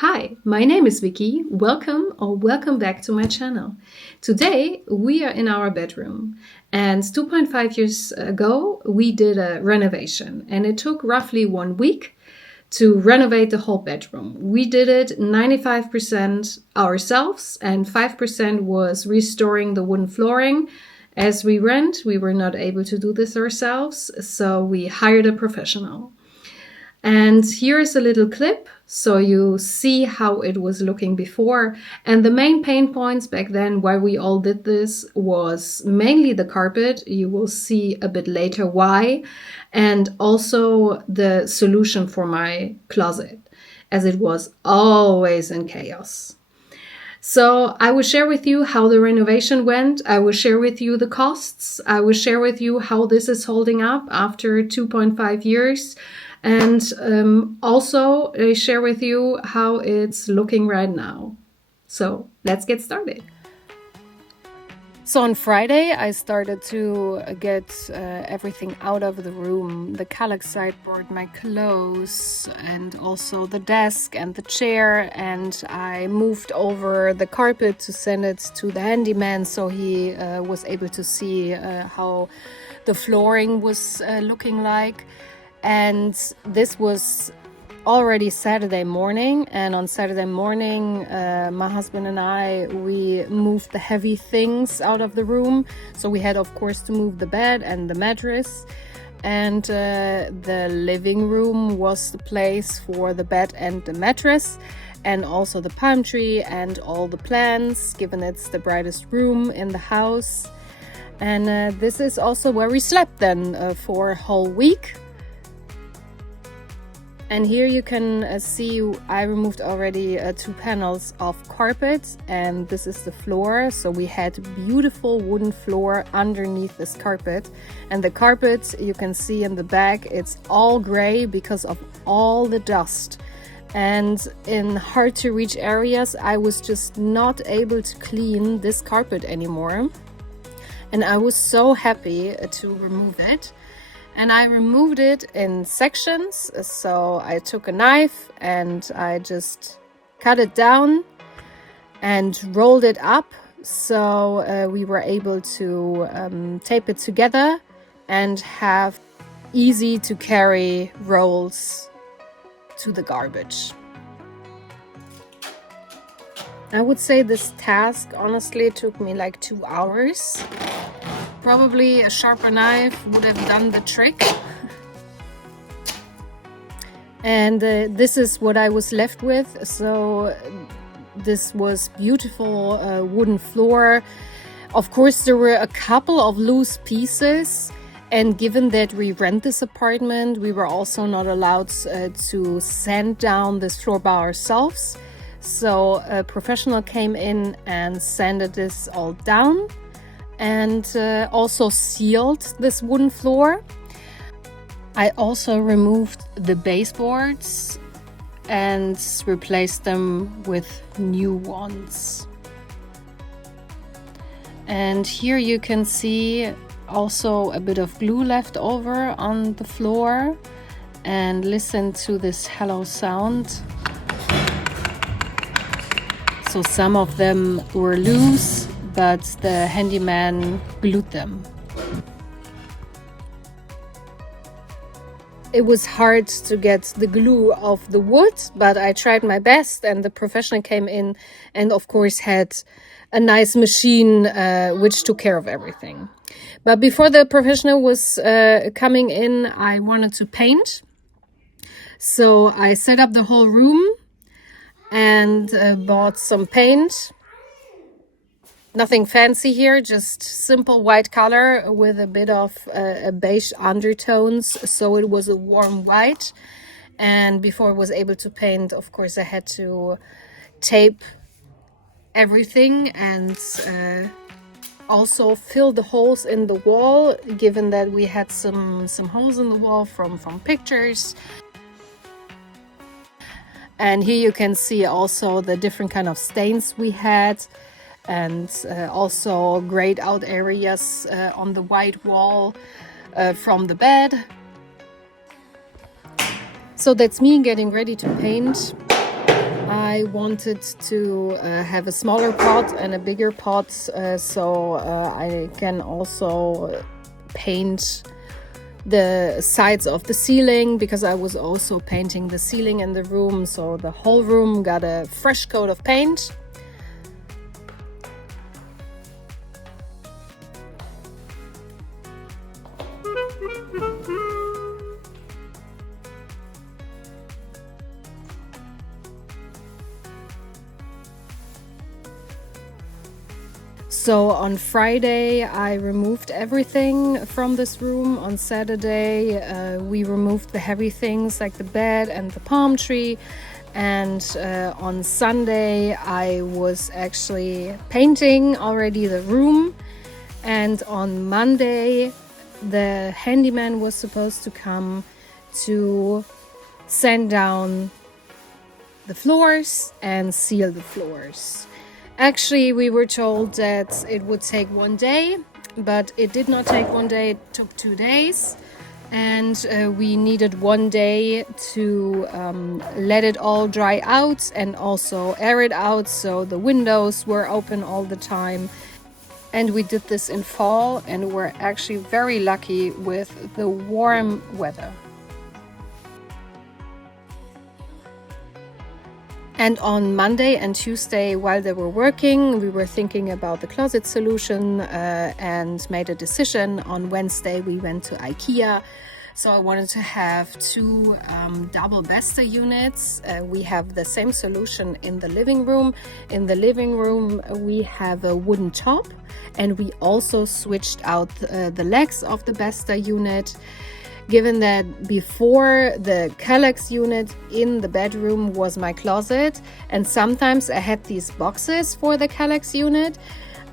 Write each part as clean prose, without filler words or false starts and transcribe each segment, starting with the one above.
Hi, my name is Vicky. Welcome back to my channel. Today we are in our bedroom, and 2.5 years ago we did a renovation, and it took roughly 1 week to renovate the whole bedroom. We did it 95% ourselves, and 5% was restoring the wooden flooring. As we rent, we were not able to do this ourselves, so we hired a professional. And here is a little clip so you see how it was looking before. And the main pain points back then why we all did this was mainly the carpet. You will see a bit later why. And also the solution for my closet, as it was always in chaos. So I will share with you how the renovation went. I will share with you the costs. I will share with you how this is holding up after 2.5 years. And also share with you how it's looking right now. So let's get started. So on Friday, I started to get everything out of the room, the Kallax sideboard, my clothes, and also the desk and the chair. And I moved over the carpet to send it to the handyman so he was able to see how the flooring was looking like. And this was already Saturday morning, and on Saturday morning my husband and we moved the heavy things out of the room. So we had, of course, to move the bed and the mattress, and the living room was the place for the bed and the mattress, and also the palm tree and all the plants, given it's the brightest room in the house. And this is also where we slept then for a whole week. And here you can see I removed already 2 panels of carpet, and this is the floor. So we had beautiful wooden floor underneath this carpet, and the carpet you can see in the back, it's all gray because of all the dust. And in hard to reach areas I was just not able to clean this carpet anymore, and I was so happy to remove it. And I removed it in sections. So I took a knife and I just cut it down and rolled it up. So we were able to tape it together and have easy to carry rolls to the garbage. I would say this task honestly took me like 2 hours. Probably a sharper knife would have done the trick. And this is what I was left with. So this was beautiful wooden floor. Of course, there were a couple of loose pieces. And given that we rent this apartment, we were also not allowed to sand down this floor by ourselves. So a professional came in and sanded this all down, and also sealed this wooden floor. I also removed the baseboards and replaced them with new ones. And here you can see also a bit of glue left over on the floor, and listen to this hello sound. So some of them were loose, but the handyman glued them. It was hard to get the glue off the wood, but I tried my best, and the professional came in and of course had a nice machine which took care of everything. But before the professional was coming in, I wanted to paint. So I set up the whole room and bought some paint. Nothing fancy here, just simple white color with a bit of beige undertones, so it was a warm white. And before I was able to paint, of course, I had to tape everything and also fill the holes in the wall, given that we had some holes in the wall from pictures. And here you can see also the different kind of stains we had, and also grayed out areas on the white wall from the bed. So that's me getting ready to paint. I wanted to have a smaller pot and a bigger pot, so I can also paint the sides of the ceiling, because I was also painting the ceiling in the room, so the whole room got a fresh coat of paint. So on Friday, I removed everything from this room. On Saturday, we removed the heavy things like the bed and the palm tree. And on Sunday, I was actually painting already the room. And on Monday, the handyman was supposed to come to sand down the floors and seal the floors. Actually, we were told that it would take 1 day, but it did not take 1 day, it took 2 days. And we needed 1 day to let it all dry out and also air it out, so the windows were open all the time. And we did this in fall, and we're actually very lucky with the warm weather. And on Monday and Tuesday, while they were working, we were thinking about the closet solution and made a decision. On Wednesday, we went to IKEA. So I wanted to have 2 double Besta units. We have the same solution in the living room. In the living room, we have a wooden top, and we also switched out the legs of the Besta unit. Given that before, the Kallax unit in the bedroom was my closet, and sometimes I had these boxes for the Kallax unit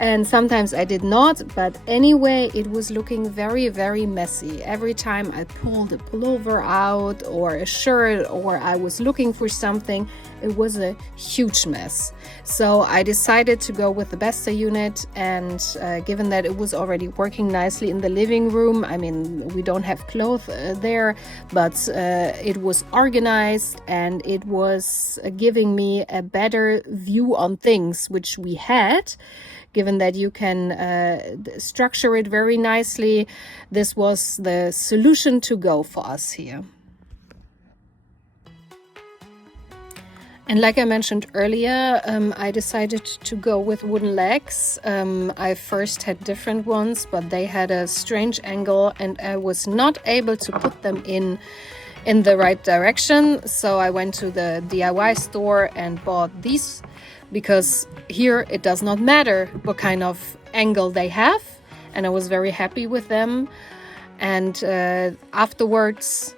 and sometimes I did not, but anyway, it was looking very, very messy. Every time I pulled a pullover out or a shirt, or I was looking for something, it was a huge mess. So I decided to go with the Besta unit, and given that it was already working nicely in the living room, I mean, we don't have clothes there, but it was organized and it was giving me a better view on things, which we had. Given that you can structure it very nicely, this was the solution to go for us here. And like I mentioned earlier, I decided to go with wooden legs. I first had different ones, but they had a strange angle and I was not able to put them in the right direction. So I went to the DIY store and bought these, because here it does not matter what kind of angle they have, and I was very happy with them. And afterwards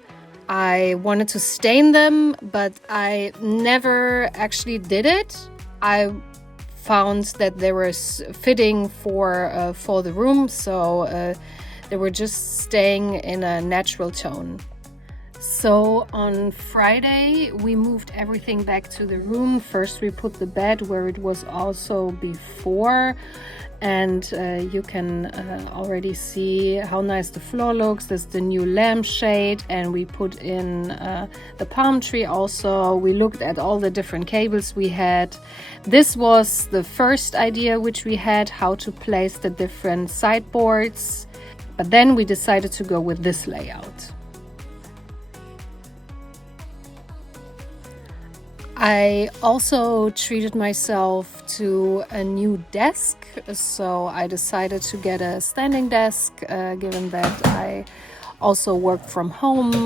I wanted to stain them, but I never actually did it. I found that they were fitting for the room, so they were just staying in a natural tone. So on Friday, we moved everything back to the room. First, we put the bed where it was also before, and you can already see how nice the floor looks. There's the new lampshade, and we put in the palm tree also. We looked at all the different cables we had. This was the first idea which we had, how to place the different sideboards, but then we decided to go with this layout. I also treated myself to a new desk, so I decided to get a standing desk, given that I also work from home,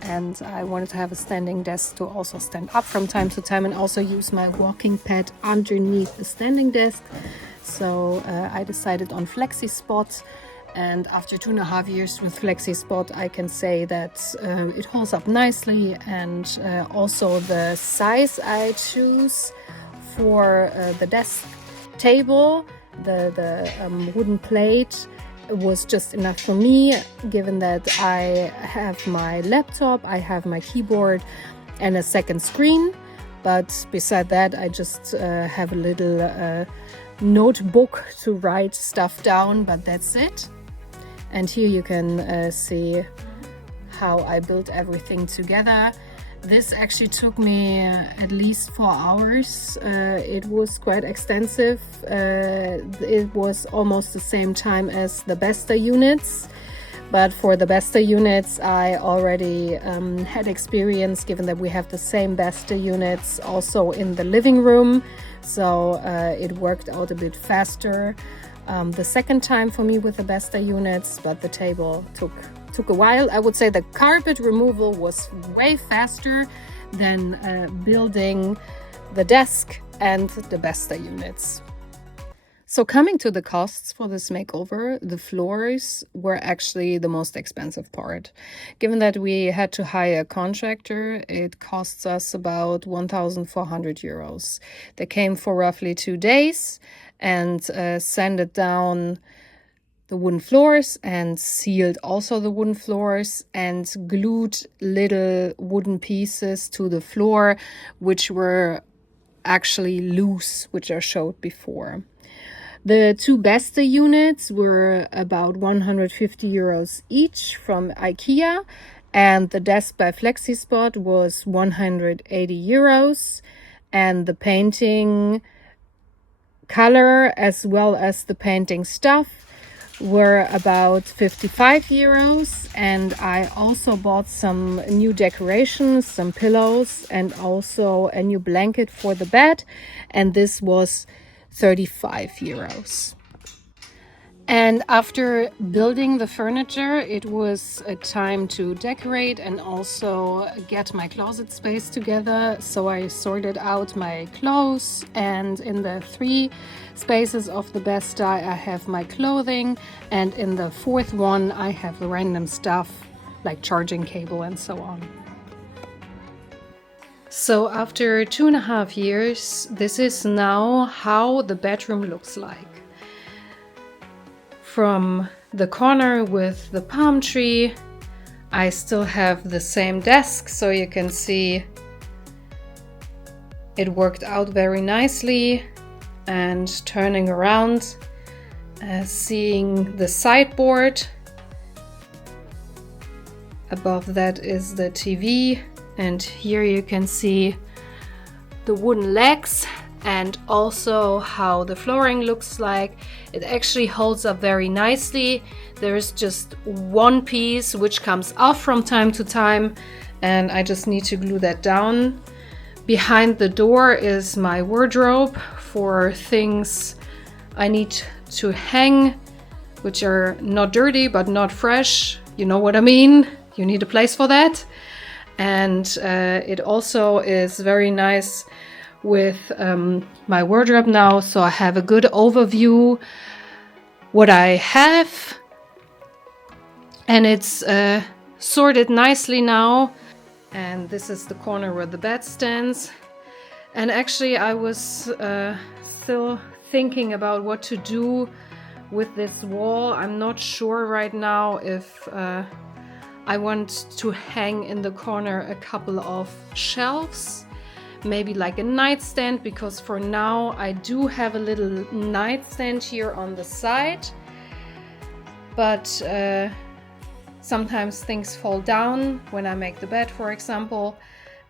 and I wanted to have a standing desk to also stand up from time to time and also use my walking pad underneath the standing desk. So I decided on FlexiSpot. And after 2.5 years with FlexiSpot, I can say that it holds up nicely, and also the size I choose for the desk table, the wooden plate, was just enough for me, given that I have my laptop, I have my keyboard and a second screen. But beside that, I just have a little notebook to write stuff down, but that's it. And here you can see how I built everything together. This actually took me at least 4 hours. It was quite extensive. It was almost the same time as the Besta units. But for the Besta units, I already had experience, given that we have the same Besta units also in the living room. So it worked out a bit faster. The second time for me with the Besta units, but the table took a while. I would say the carpet removal was way faster than building the desk and the Besta units. So coming to the costs for this makeover, the floors were actually the most expensive part. Given that we had to hire a contractor, it costs us about 1,400 euros. They came for roughly 2 days and sanded down the wooden floors and sealed also the wooden floors and glued little wooden pieces to the floor, which were actually loose, which I showed before. The 2 Besta units were about 150 euros each from IKEA, and the desk by FlexiSpot was 180 euros, and the painting color as well as the painting stuff were about 55 euros. And I also bought some new decorations, some pillows, and also a new blanket for the bed, and this was 35 euros. And after building the furniture, it was a time to decorate and also get my closet space together. So I sorted out my clothes, and in the 3 spaces of the Besta I have my clothing, and in the 4th one I have the random stuff like charging cable and so on. So after 2.5 years, this is now how the bedroom looks like. From the corner with the palm tree, I still have the same desk, so you can see it worked out very nicely. And turning around, seeing the sideboard. Above that is the TV, and here you can see the wooden legs and also how the flooring looks like. It actually holds up very nicely. There is just one piece which comes off from time to time, and I just need to glue that down. Behind the door is my wardrobe for things I need to hang, which are not dirty but not fresh. You know what I mean? You need a place for that. And it also is very nice with my wardrobe now, so I have a good overview what I have, and it's sorted nicely now. And this is the corner where the bed stands. And actually I was still thinking about what to do with this wall. I'm not sure right now if I want to hang in the corner a couple of shelves, maybe like a nightstand, because for now I do have a little nightstand here on the side, but sometimes things fall down when I make the bed, for example,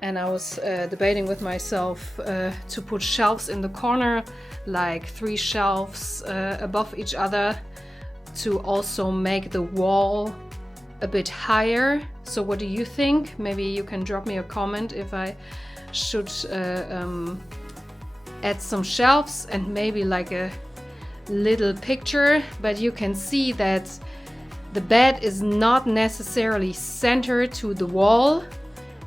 and I was debating with myself to put shelves in the corner, like 3 shelves above each other, to also make the wall a bit higher. So what do you think? Maybe you can drop me a comment if I should add some shelves and maybe like a little picture. But you can see that the bed is not necessarily centered to the wall,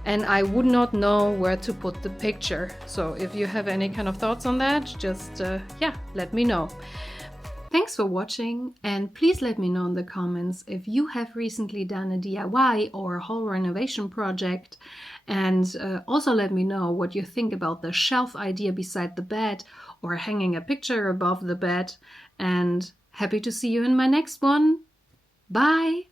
and I would not know where to put the picture. So if you have any kind of thoughts on that, just let me know. Thanks for watching, and please let me know in the comments if you have recently done a DIY or a whole renovation project, and also let me know what you think about the shelf idea beside the bed or hanging a picture above the bed. And happy to see you in my next one. Bye!